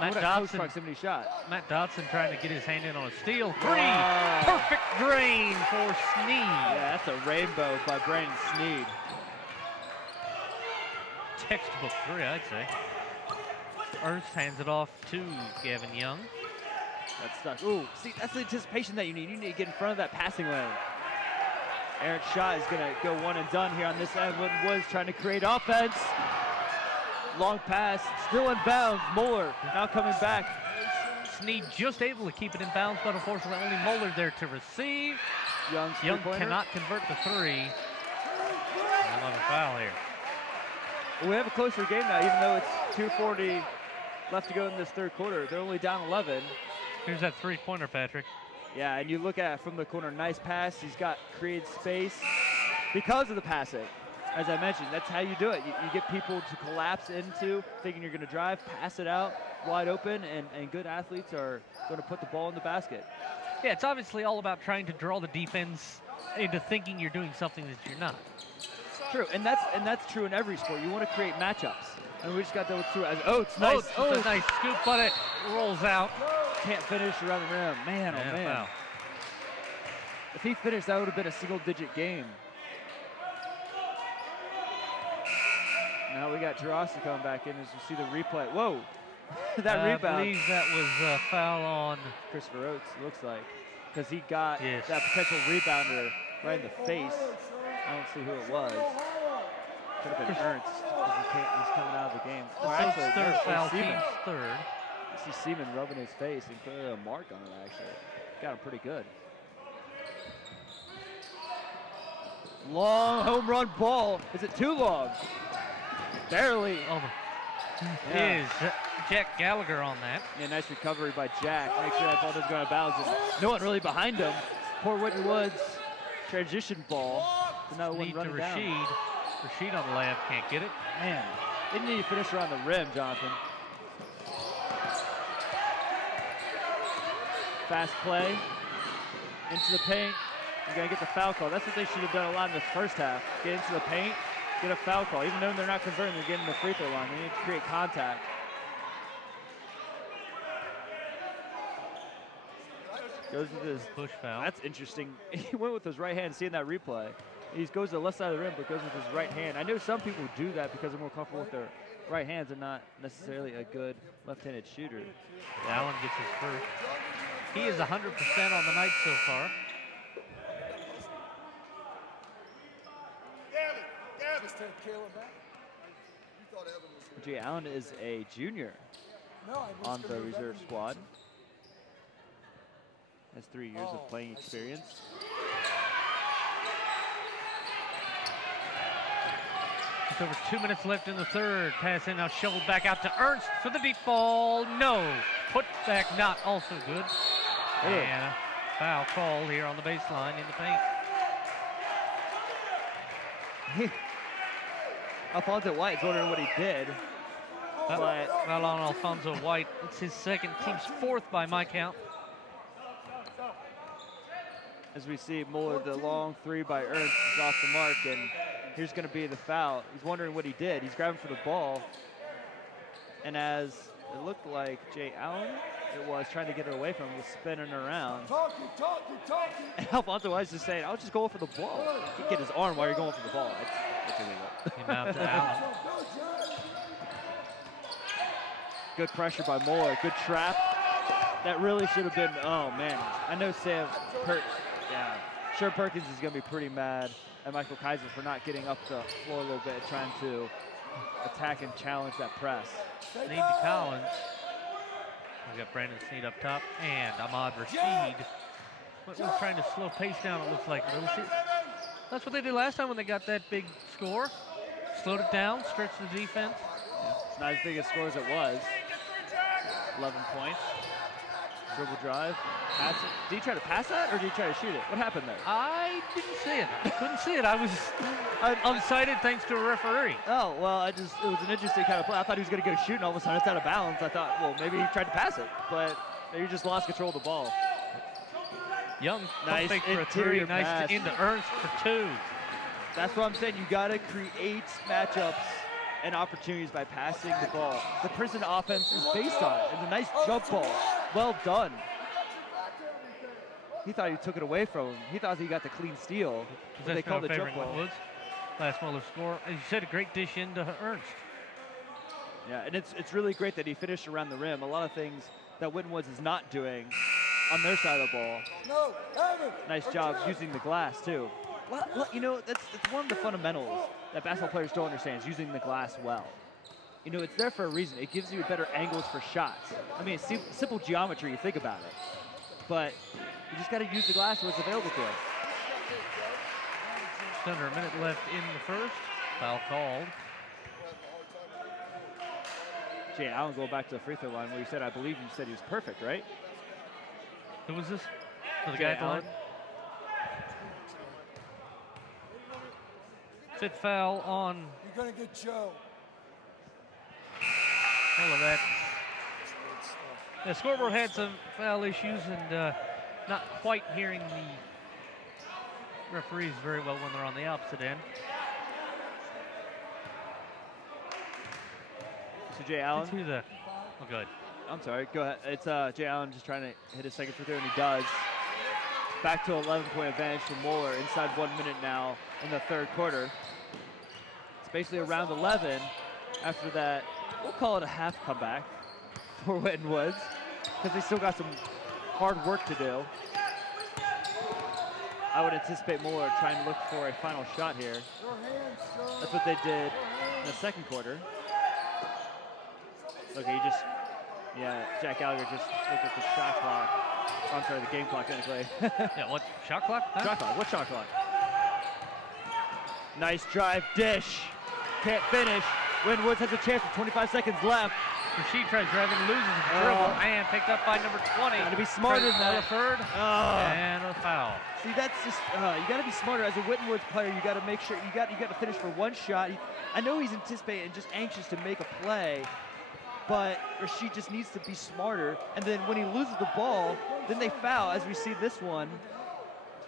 Matt What a close Dodson. proximity shot. Matt Dodson trying to get his hand in on a steal. 3. Wow. Perfect drain for Sneed. Yeah, that's a rainbow by Brandon Sneed. Textbook 3, I'd say. Ernst hands it off to Gavin Young. That's stuck. Ooh, see, that's the anticipation that you need. You need to get in front of that passing lane. Aaron's shot is going to go one and done here on this end. Winton Woods trying to create offense. Long pass, still in bounds. Moeller now coming back. Sneed just able to keep it in bounds, but unfortunately only Moeller there to receive. Young cannot convert the 3. I'll have a foul here. We have a closer game now, even though it's 2:40 left to go in this third quarter. They're only down 11. Here's that 3-pointer, Patrick. Yeah, and you look at it from the corner, nice pass. He's got created space because of the passing. As I mentioned, that's how you do it. You get people to collapse into thinking you're going to drive, pass it out wide open, and good athletes are going to put the ball in the basket. Yeah, it's obviously all about trying to draw the defense into thinking you're doing something that you're not. True, and that's true in every sport. You want to create matchups. And we just got that with two. It's nice. It's a nice scoop, but it rolls out. Can't finish around the rim. Man, oh man. Wow. If he finished, that would have been a single-digit game. Now we got Jurasi coming back in as we see the replay. Whoa, that rebound. I believe that was a foul on Christopher Oates, looks like, because he got Yes. that potential rebounder right in the face. I don't see who it was. Could have been Ernst. He's coming out of the game. Or actually, third foul, Seaman. team's third. You see Seaman rubbing his face and clearly a mark on it, actually. Got him pretty good. Long home run ball. Is it too long? Barely. Over. Yeah. Is Jack Gallagher on that? Yeah, nice recovery by Jack. Make sure that ball doesn't go out of bounds. And no one really behind him. Poor Winton Woods. Transition ball. So now one Lead to running down. Rashid. Rashid on the layup, can't get it. Man, didn't need to finish around the rim, Jonathan. Fast play. Into the paint. You're going to get the foul call. That's what they should have done a lot in the first half. Get into the paint, get a foul call. Even though they're not converting, they're getting the free throw line. They need to create contact. Goes with his push foul. That's interesting. He went with his right hand, seeing that replay. He goes to the left side of the rim, but goes with his right hand. I know some people do that because they're more comfortable with their right hands and not necessarily a good left-handed shooter. Allen gets his first. He is 100% on the night so far. Jay Allen is a junior on the reserve squad. Has 3 years of playing experience. Just over 2 minutes left in the third. Pass in now, shoveled back out to Ernst for the deep ball. No. Put back not also good. And a foul called here on the baseline in the paint. Alfonso White's wondering what he did. But foul on Alfonso White. It's his second, team's fourth by my count. As we see Moeller, the long three by Ernst is off the mark, and here's going to be the foul. He's wondering what he did. He's grabbing for the ball, and as it looked like Jay Allen, it was trying to get it away from him, was spinning around. Talking. And Alfonso White's just saying, "I'll just go for the ball." You get his arm while you're going for the ball. It's illegal. Came out to Allen. Good pressure by Moeller. Good trap. That really should have been. Oh man, I know Sure Perkins is going to be pretty mad at Michael Kaiser for not getting up the floor a little bit, trying to attack and challenge that press. Sneed to Collins. We've got Brandon Sneed up top and Ahmad Rashid. We're trying to slow pace down, it looks like. That's what they did last time when they got that big score. Slowed it down, stretched the defense. Yeah, it's not as big a score as it was. 11 points. Dribble drive, pass it. Did he try to pass that or did he try to shoot it? What happened there? I didn't see it. I couldn't see it. I was unsighted thanks to a referee. Oh, well, it was an interesting kind of play. I thought he was going to go shoot and all of a sudden it's out of bounds. I thought, well, maybe he tried to pass it, but maybe he just lost control of the ball. Young, nice fake for a three. Nice to into Ernst for two. That's what I'm saying. You got to create matchups and opportunities by passing the ball. The prison offense is based on it. And a nice jump ball. Well done. He thought he took it away from him. He thought he got the clean steal. They called the jump ball. Woods. Last Moeller score. As you said, a great dish into Ernst. Yeah, and it's really great that he finished around the rim. A lot of things that Winton Woods is not doing on their side of the ball. Nice job using the glass, too. Well, you know, that's one of the fundamentals that basketball players don't understand, is using the glass well. You know, it's there for a reason. It gives you better angles for shots. I mean, it's simple geometry, you think about it. But you just got to use the glass what's available to us. Just under a minute left in the first. Foul called. Jay Allen, go back to the free throw line where you said, I believe you said he was perfect, right? Who was this? Oh, the guy at the line? Fifth foul on You're going to get Joe. all of that. That's good stuff. The scoreboard had some foul issues and not quite hearing the referees very well when they're on the opposite end. So Jay Allen. Oh, good. I'm sorry, go ahead. It's Jay Allen just trying to hit his second free throw, and he does. Back to 11-point advantage for Moeller inside 1 minute now in the third quarter. It's basically around 11 after that. We'll call it a half comeback for Winton Woods because they still got some hard work to do. I would anticipate Moeller trying to look for a final shot here. That's what they did in the second quarter. Look, Jack Gallagher just looked at the shot clock. Oh, I'm sorry, the game clock technically. Yeah, what, shot clock? Huh? Shot clock, what shot clock? Nice drive, dish. Can't finish. Winton Woods has a chance with 25 seconds left. Rasheed tries driving, loses the dribble, and picked up by number 20. Gotta be smarter than that. Third, and a foul. See, that's just, you gotta be smarter. As a Winton Woods player, you gotta make sure, you got to finish for one shot. I know he's anticipating and just anxious to make a play, but Rasheed just needs to be smarter. And then when he loses the ball, then they foul, as we see this one.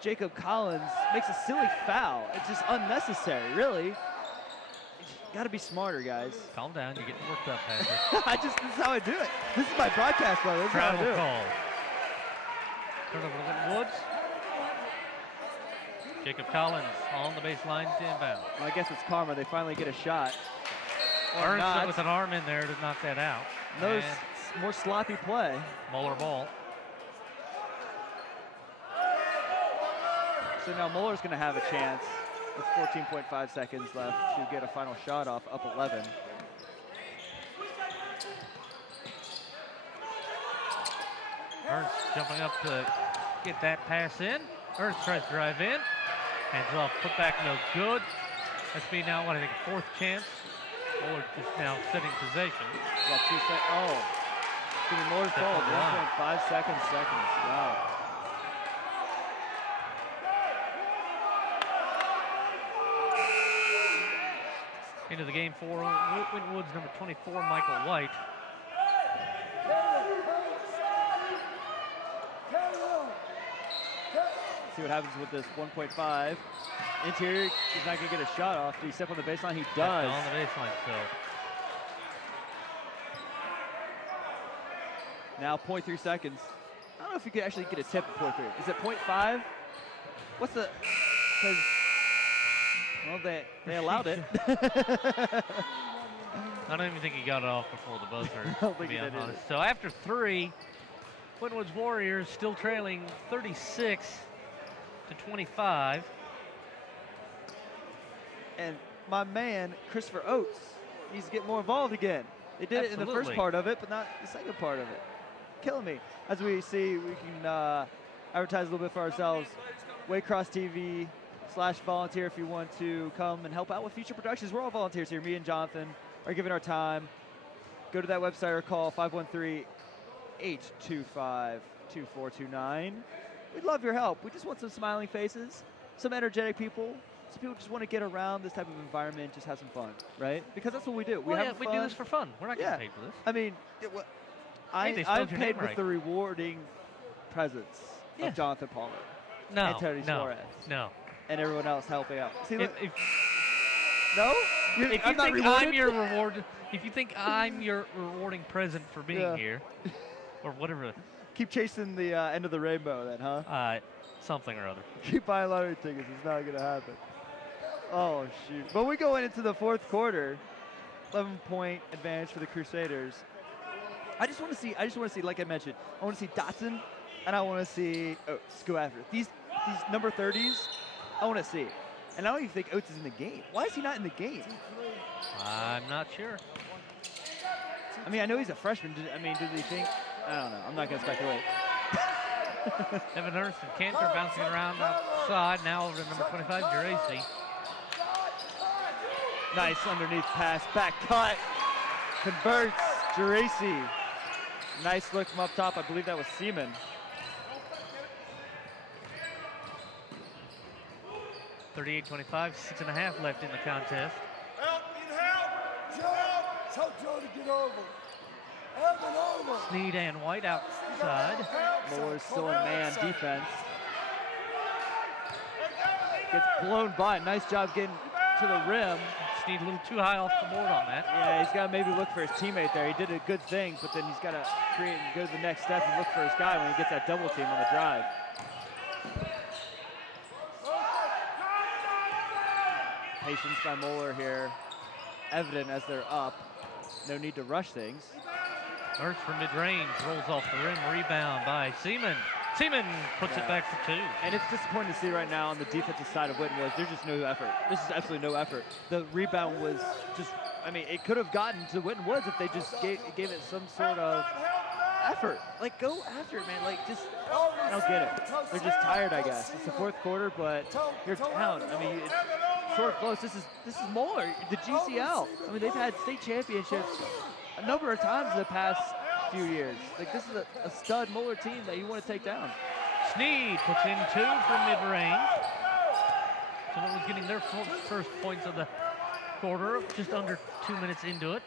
Jacob Collins makes a silly foul. It's just unnecessary, really. You gotta be smarter, guys. Calm down, you're getting worked up, Patrick. This is how I do it. This is my broadcast, brother. This is how I do Travel it. call. Turnover to Winton Woods. Jacob Collins on the baseline to inbound. Well, I guess it's karma. They finally get a shot. Or Ernst not. with an arm in there to knock that out. Another And more sloppy play. Moeller ball. So now Moeller's going to have a chance with 14.5 seconds left to get a final shot off, up 11. Ernst jumping up to get that pass in. Ernst tries to drive in. Hands off, put back, no good. That's be now, what, I think, a fourth chance. Moeller just now setting possession. Got 2 seconds. Oh, it's going to be Moeller's ball. 1.5 seconds. Wow. Into the game for Winton Woods, number 24, Michael White. See what happens with this 1.5. Interior, he's not going to get a shot off. Did he step on the baseline? He does. On the baseline, so. Now 0.3 seconds. I don't know if you could actually get a tip at 0.3. Is it 0.5? What's the, because, well, they allowed it. I don't even think he got it off before the buzzer, I don't think to be he did honest. either. So after 3, Winton Woods Warriors still trailing 36 to 25. And my man, Christopher Oates, needs to get more involved again. They did it in the first Absolutely. part of it, but not the second part of it. Killing me. As we see, we can advertise a little bit for ourselves. Waycross TV /volunteer if you want to come and help out with future productions. We're all volunteers here. Me and Jonathan are giving our time. Go to that website or call 513-825-2429. We'd love your help. We just want some smiling faces, some energetic people. Some people just want to get around this type of environment, just have some fun, right? Because that's what we do. We do this for fun. We're not getting paid for this. I mean, Hey, they I'm spelled your paid name with right. the rewarding presence Yeah. of Jonathan Pollard No, and Tony Suarez no. and everyone else helping out. See, If, look, if, no? if I'm you not think rewarded? I'm your reward, if you think I'm your rewarding present for being Yeah. here, or whatever, Keep chasing the end of the rainbow then, huh? something or other. Keep buying lottery tickets. It's not going to happen. Oh, shoot. But we go into the fourth quarter. 11-point advantage for the Crusaders. I just want to see, like I mentioned, I want to see Dotson and I want to see Oates go after it. These number 30s, I want to see. And I don't even think Oates is in the game. Why is he not in the game? I'm not sure. I mean, I know he's a freshman. Do they think? I don't know. I'm not going to speculate. Evan Ernst and Cantor bouncing around outside. Now over to number 25, Geraci. Nice underneath pass. Back cut. Converts. Geraci. Nice look from up top. I believe that was Seaman. 38-25, 6.5 left in the contest. Tell Joe to get over. Evan over. Snead and White outside. Moeller's still in man defense. Gets blown by. Nice job getting to the rim. Snead a little too high off the board on that. Yeah, he's got to maybe look for his teammate there. He did a good thing, but then he's got to create and go to the next step and look for his guy when he gets that double team on the drive. Patience by Moeller here, evident as they're up. No need to rush things. Hurts from mid-range, rolls off the rim, rebound by Seaman. Seaman puts it back for 2. And it's disappointing to see right now on the defensive side of Winton Woods, there's just no effort. This is absolutely no effort. The rebound was just, I mean, it could have gotten to Winton Woods if they just gave it some sort of effort. Like, go after it, man. Like, just, I don't get it. They're just tired, I guess. It's the fourth quarter, but you're down. I mean, it's short close. This is Moeller, the GCL. I mean, they've had state championships a number of times in the past few years. Like, this is a stud Moeller team that you want to take down. Snead puts in 2 from mid-range. So it was getting their first points of the quarter, just under 2 minutes into it.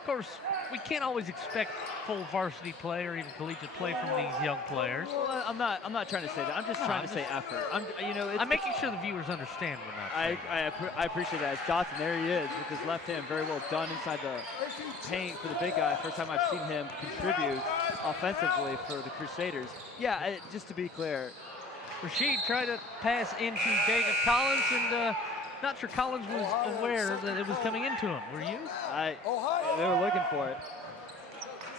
Of course, we can't always expect full varsity play or even collegiate play from these young players. Well, I'm not trying to say that. I'm just trying to say effort. I'm making sure the viewers understand we're not saying I appreciate that. It's Dotson, there he is with his left hand, very well done inside the paint for the big guy. First time I've seen him contribute offensively for the Crusaders. Yeah, just to be clear. Rashid tried to pass into Jacob Collins, and not sure Collins was aware that it was coming into him. Were you? They were looking for it.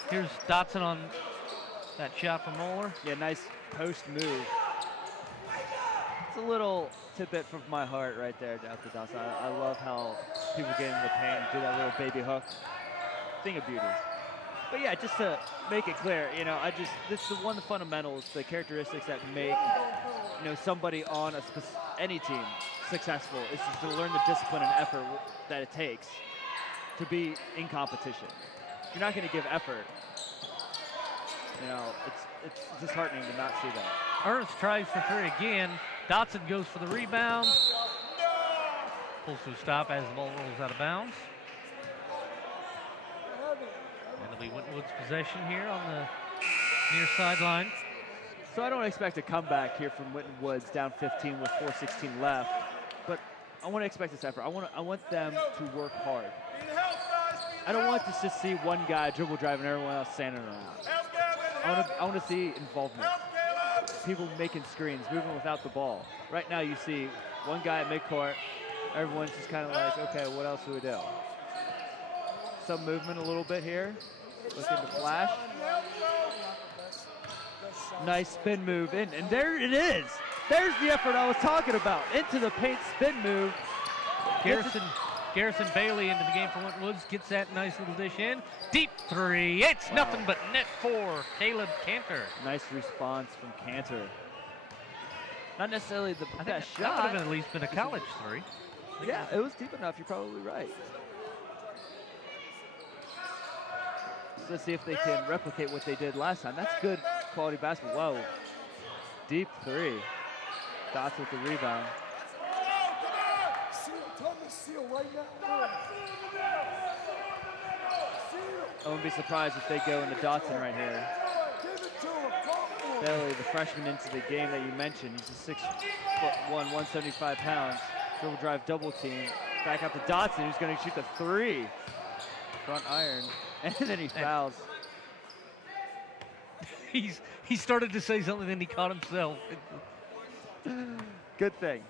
Here's Dotson on that shot from Moeller. Yeah, nice post move. It's a little tidbit from my heart right there down to Dotson. I love how people get in the paint and do that little baby hook. Thing of beauty. But yeah, just to make it clear, this is one of the fundamentals, the characteristics that make, somebody on any team successful is just to learn the discipline and effort that it takes to be in competition. If you're not going to give effort, it's disheartening to not see that. Ernst tries for 3 again. Dotson goes for the rebound. Pulls to a stop as the ball rolls out of bounds. And it'll be Winton Woods' possession here on the near sideline. So I don't expect a comeback here from Winton Woods down 15 with 4:16 left, but I want to expect this effort. I want them to work hard. I don't want to just see one guy dribble drive and everyone else standing around. I want to see involvement. People making screens, moving without the ball. Right now you see one guy at midcourt, everyone's just kind of like, okay, what else do we do? Some movement a little bit here. Looking to flash. Nice spin move in, and there it is. There's the effort I was talking about. Into the paint spin move. Garrison Bailey into the game for Winton Woods, gets that nice little dish in. Deep 3, it's nothing but net for Caleb Cantor. Nice response from Cantor. Not necessarily the best shot. That would have at least been a college 3. Yeah, it was deep enough, you're probably right. So let's see if they can replicate what they did last time. That's good quality basketball. Whoa. Deep 3. Dots with the rebound. I wouldn't be surprised if they go into Dotson right here. Bailey, the freshman into the game that you mentioned. He's a 6'1", 175 pounds. Dribble drive double team. Back out to Dotson, who's going to shoot the 3. Front iron. And then he fouls. He started to say something, then he caught himself. Good thing.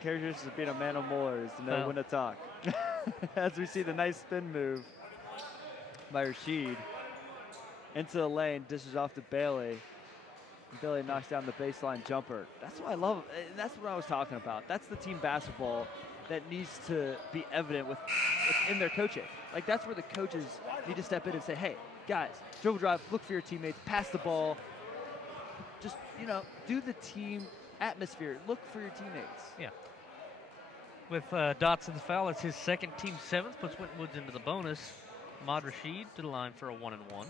Characteristics of being a man of Moeller is to know when to talk. As we see the nice spin move by Rashid. Into the lane, dishes off to Bailey. And Bailey knocks down the baseline jumper. That's what I love. That's what I was talking about. That's the team basketball that needs to be evident within their coaching. Like, that's where the coaches need to step in and say, hey, guys, dribble drive, look for your teammates, pass the ball. Just, do the team atmosphere. Look for your teammates. Yeah. With Dotson's foul, it's his second, team 7th, puts Winton Woods into the bonus. Ahmad Rashid to the line for a 1-and-1.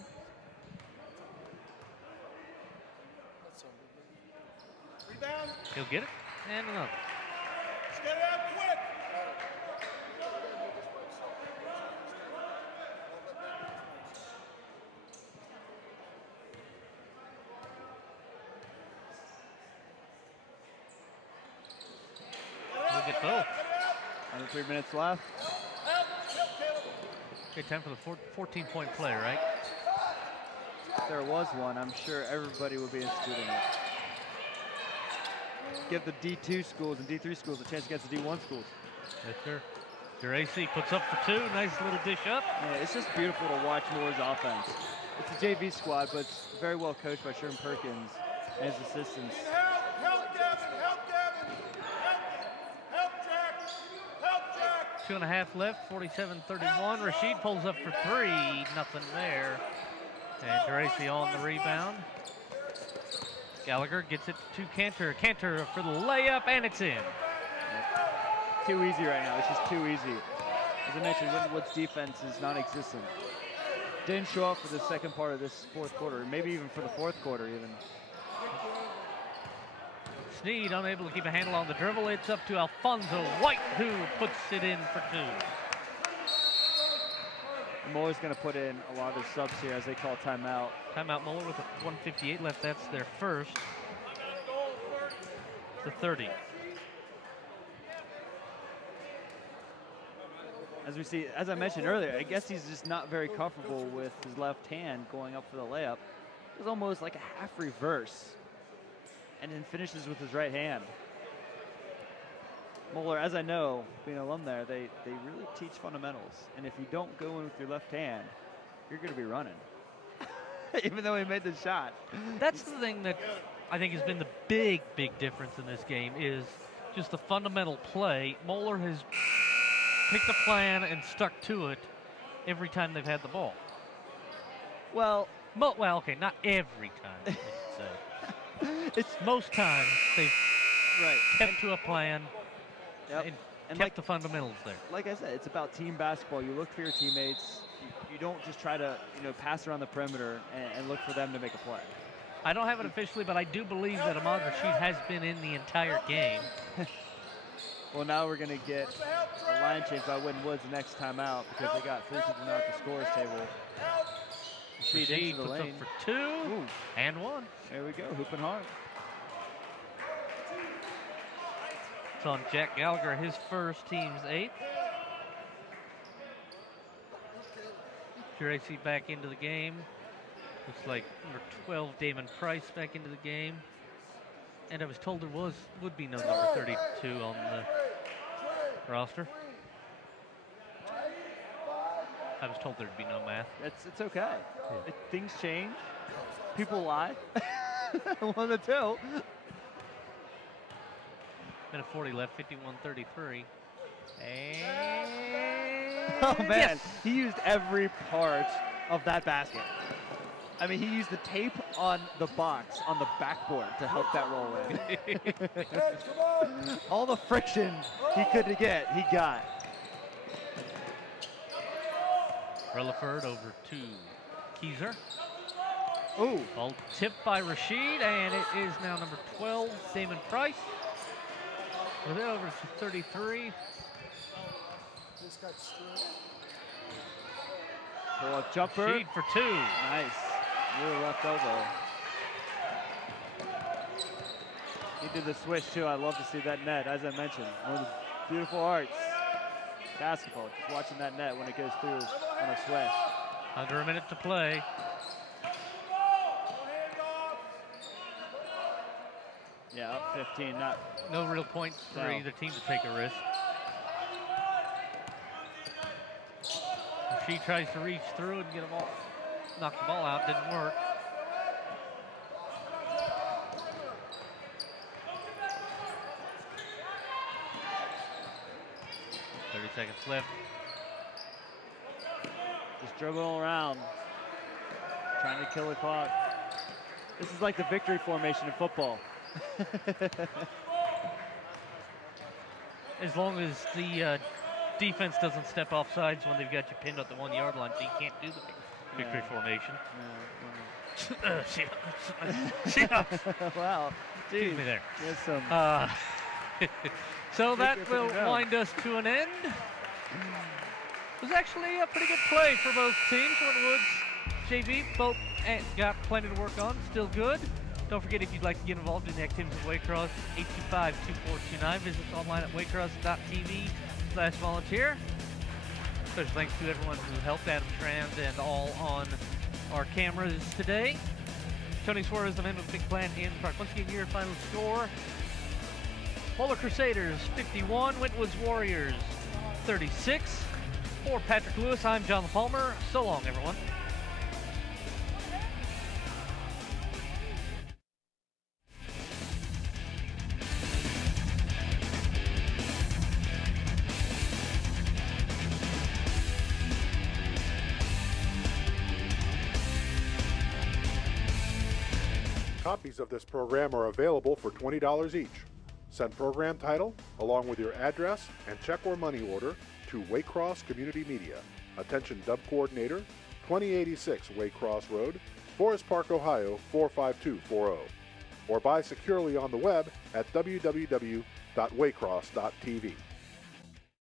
Rebound. He'll get it. And another. Get it out quick. We'll get both. Under 3 minutes left. Okay, time for the 14-point play, right? If there was one, I'm sure everybody would be instituting it. Give the D2 schools and D3 schools a chance against the D1 schools. Yes, sir. Geraci puts up for two. Nice little dish up. Yeah, it's just beautiful to watch Moeller's offense. It's a JV squad, but it's very well coached by Sherman Perkins and his assistants. Help, Gavin, help, Gavin. Help, Jack. Help, Jack. 2.5 left, 47-31. Rashid pulls up for three. Nothing there. And Geraci on the rebound. Gallagher gets it to Cantor. Cantor for the layup, and it's in. Too easy right now. It's just too easy. As I mentioned, Wintonwood's defense is non-existent. Didn't show up for the second part of this fourth quarter, maybe even for the fourth quarter even. Sneed unable to keep a handle on the dribble. It's up to Alfonso White, who puts it in for two. Moeller's going to put in a lot of their subs here as they call timeout. Timeout Moeller with 1:58 left. That's their first. The 30. As we see, as I mentioned earlier, I guess he's just not very comfortable with his left hand going up for the layup. It was almost like a half reverse, and then finishes with his right hand. Moeller, as I know, being an alum there, they really teach fundamentals. And if you don't go in with your left hand, you're going to be running. Even though he made the shot. That's the thing that I think has been the big difference in this game is just the fundamental play. Moeller has picked a plan and stuck to it every time they've had the ball. Well, okay, not every time, I should say. It's most times they've kept to a plan and kept the fundamentals there. Like I said, it's about team basketball. You look for your teammates. You don't just try to pass around the perimeter and look for them to make a play. I don't have it officially, but I do believe that Ahmad Rashid has been in the entire game. Well, now we're going to get a line change by Winton-Woods the next time out because they got 3 people now at the scorer's table. Rashid puts up for two and one. There we go, hooping hard. It's on Jack Gallagher, his first, team's 8th. Geraci back into the game. Looks like number 12, Damon Price, back into the game. And I was told there would be no number 32 on the roster. I was told there'd be no math. It's okay. Yeah. Things change. People lie. One of the two. Minute 40 left, 51-33. And oh man, yes. He used every part of that basket. I mean, he used the tape on the box on the backboard to help that roll in. All the friction he could get, he got. Relaford over to Keyser. Ooh. Ball tipped by Rashid, and it is now number 12, Damon Price. With it over to 33. Pull up jumper. Rashid for two. Nice. Real left elbow. He did the switch too. I love to see that net, as I mentioned. One of the beautiful arts. Basketball, just watching that net when it goes through on a switch. Under a minute to play. Yeah, up 15. No real points for either team to take a risk. She tries to reach through and get a ball, knock the ball out. Didn't work. Seconds left. Just dribbling around, trying to kill the clock. This is like the victory formation in football. As long as the defense doesn't step off sides when they've got you pinned at the 1 yard line, so you can't do the victory formation. Wow, excuse me there. There's some So that Keep it will down. wind us to an end. It was actually a pretty good play for both teams. Winton Woods, JV, both got plenty to work on. Still good. Don't forget, if you'd like to get involved in the activities of Waycross, 825-2429. Visit us online at waycross.tv/volunteer. Special thanks to everyone who helped, Adam Trans and all on our cameras today. Tony Suarez, the man with the big plan in the park. Once again, your final score: Moeller Crusaders 51, Winton Woods Warriors 36. For Patrick Lewis, I'm John Palmer. So long, everyone. Copies of this program are available for $20 each. Send program title along with your address and check or money order to Waycross Community Media. Attention Dub Coordinator, 2086 Waycross Road, Forest Park, Ohio 45240. Or buy securely on the web at www.waycross.tv.